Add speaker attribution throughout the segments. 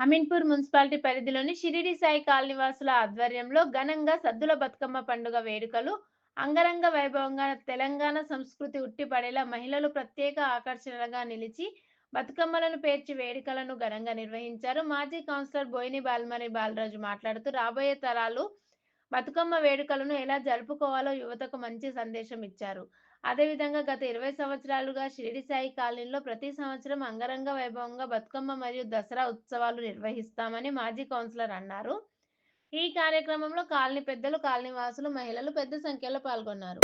Speaker 1: Ameenpur municipality పరిధిలోని షిరిడి సాయి కాలనివాసుల ఆధ్వర్యంలో ఘనంగా సద్దుల బతుకమ్మ పండుగ వేడుకలు అంగరంగ వైభవంగా తెలంగాణ సంస్కృతి ఉట్టిపడేలా మహిళలు ప్రత్యేక ఆకర్షణగా నిలిచి బతుకమ్మలను పేర్చి వేడుకలను ఘనంగా నిర్వహించారు. మాజీ కౌన్సిలర్ బోయిని బాల్మరి బాలరాజు మాట్లాడుతూ రాబోయే తరాలు బతుకమ్మ వేడుకలను ఎలా జరుపుకోవాలో యువతకు మంచి సందేశం ఇచ్చారు. అదేవిధంగా గత ఇరవై సంవత్సరాలుగా షిరిడి సాయి కాలనీలో ప్రతి సంవత్సరం అంగరంగ వైభవంగా బతుకమ్మ మరియు దసరా ఉత్సవాలు నిర్వహిస్తామని మాజీ కౌన్సిలర్ అన్నారు. ఈ కార్యక్రమంలో కాలనీ పెద్దలు కాలనీ వాసులు మహిళలు పెద్ద సంఖ్యలో పాల్గొన్నారు.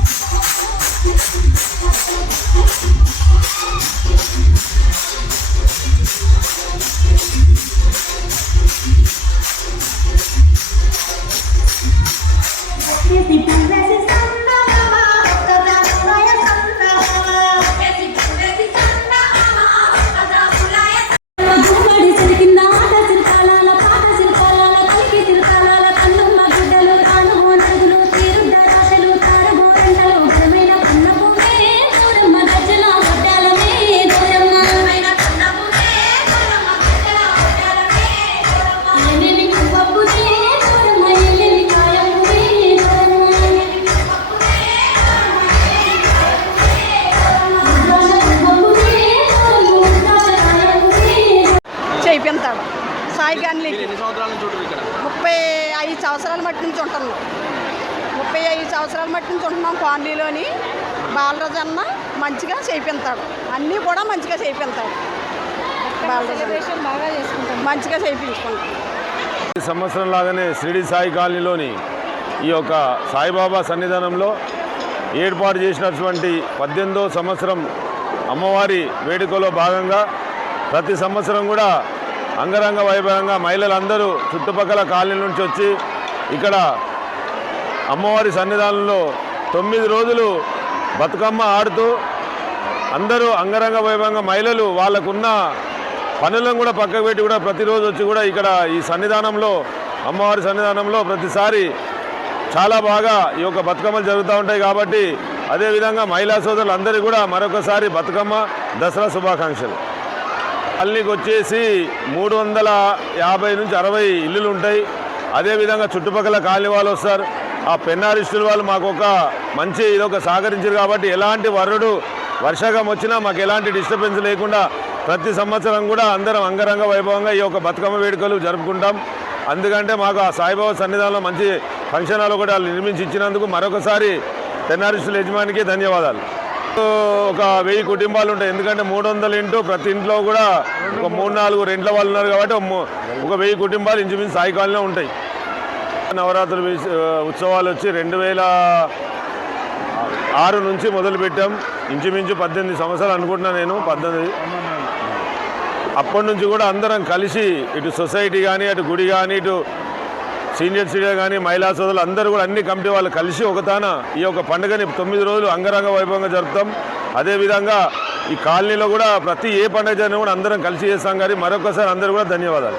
Speaker 2: Thank సాయి
Speaker 3: ఇక్కడ?
Speaker 2: ముప్పై ఐదు సంవత్సరాల మట్టి నుంచి ఉంటున్నాం ముప్పై ఐదు సంవత్సరాల మట్టి నుంచి ఉంటున్నాం కాలనీలోని. బాలరాజు అన్న మంచిగా చేయిపోతాడు అన్నీ కూడా మంచిగా బాగా చేసుకుంటాం మంచిగా చేయించుకుంటాం
Speaker 4: ఈ సంవత్సరం లాగానే షిరిడి సాయి కాలనీలోని ఈ యొక్క సాయిబాబా సన్నిధానంలో ఏర్పాటు చేసినటువంటి పద్దెనిమిదో సంవత్సరం అమ్మవారి వేడుకలో భాగంగా ప్రతి సంవత్సరం కూడా అంగరంగ వైభవంగా మహిళలందరూ చుట్టుపక్కల కాలనీ నుంచి వచ్చి ఇక్కడ అమ్మవారి సన్నిధానంలో తొమ్మిది రోజులు బతుకమ్మ ఆడుతూ అందరూ అంగరంగ వైభవంగా మహిళలు వాళ్ళకున్న పనులను కూడా పక్కకు పెట్టి కూడా ప్రతిరోజు వచ్చి కూడా ఇక్కడ ఈ సన్నిధానంలో అమ్మవారి సన్నిధానంలో ప్రతిసారి చాలా బాగా ఈ యొక్క బతుకమ్మలు జరుగుతూ ఉంటాయి కాబట్టి అదేవిధంగా మహిళా సోదరులు అందరూ కూడా మరొకసారి బతుకమ్మ దసరా శుభాకాంక్షలు. కాలనీకి వచ్చేసి మూడు వందల యాభై నుంచి అరవై ఇల్లులు ఉంటాయి. అదేవిధంగా చుట్టుపక్కల కాలనీ వాళ్ళు వస్తారు. ఆ పెన్నారిస్టుల వాళ్ళు మాకు ఒక మంచి ఇదొక సహకరించారు కాబట్టి ఎలాంటి వరుడు వర్షాకం వచ్చినా మాకు ఎలాంటి డిస్టర్బెన్స్ లేకుండా ప్రతి సంవత్సరం కూడా అందరం అంగరంగ వైభవంగా ఈ యొక్క బతుకమ్మ వేడుకలు జరుపుకుంటాం. అందుకంటే మాకు ఆ సాయిబాబా సన్నిధానంలో మంచి ఫంక్షన్ హాల్ కూడా నిర్మించి ఇచ్చినందుకు మరొకసారి పెన్నారిస్టుల యజమానికి ధన్యవాదాలు. ఒక వెయ్యి కుటుంబాలు ఉంటాయి. ఎందుకంటే మూడు వందలు ఇంటూ ప్రతి ఇంట్లో కూడా ఒక మూడు నాలుగు రెంట్ల వాళ్ళు ఉన్నారు కాబట్టి ఒక వెయ్యి కుటుంబాలు ఇంచుమించు సాయి కాలనీలో ఉంటాయి. నవరాత్రులు ఉత్సవాలు వచ్చి రెండు వేల ఆరు నుంచి మొదలు పెట్టాం ఇంచుమించు పద్దెనిమిది సంవత్సరాలు అనుకుంటున్నా నేను పద్దెనిమిది. అప్పటి నుంచి కూడా అందరం కలిసి ఇటు సొసైటీ కానీ అటు గుడి కానీ ఇటు సీనియర్ సిటిజన్ కానీ మహిళా సోదరులు అందరూ కూడా అన్ని కమిటీ వాళ్ళు కలిసి ఒకతాన ఈ యొక్క పండుగని తొమ్మిది రోజులు అంగరంగ వైభవంగా జరుపుతాం. అదేవిధంగా ఈ కాలనీలో కూడా ప్రతి ఏ పండుగ జరిగినా కూడా అందరం కలిసి చేస్తాం కానీ మరొకసారి అందరూ కూడా ధన్యవాదాలు.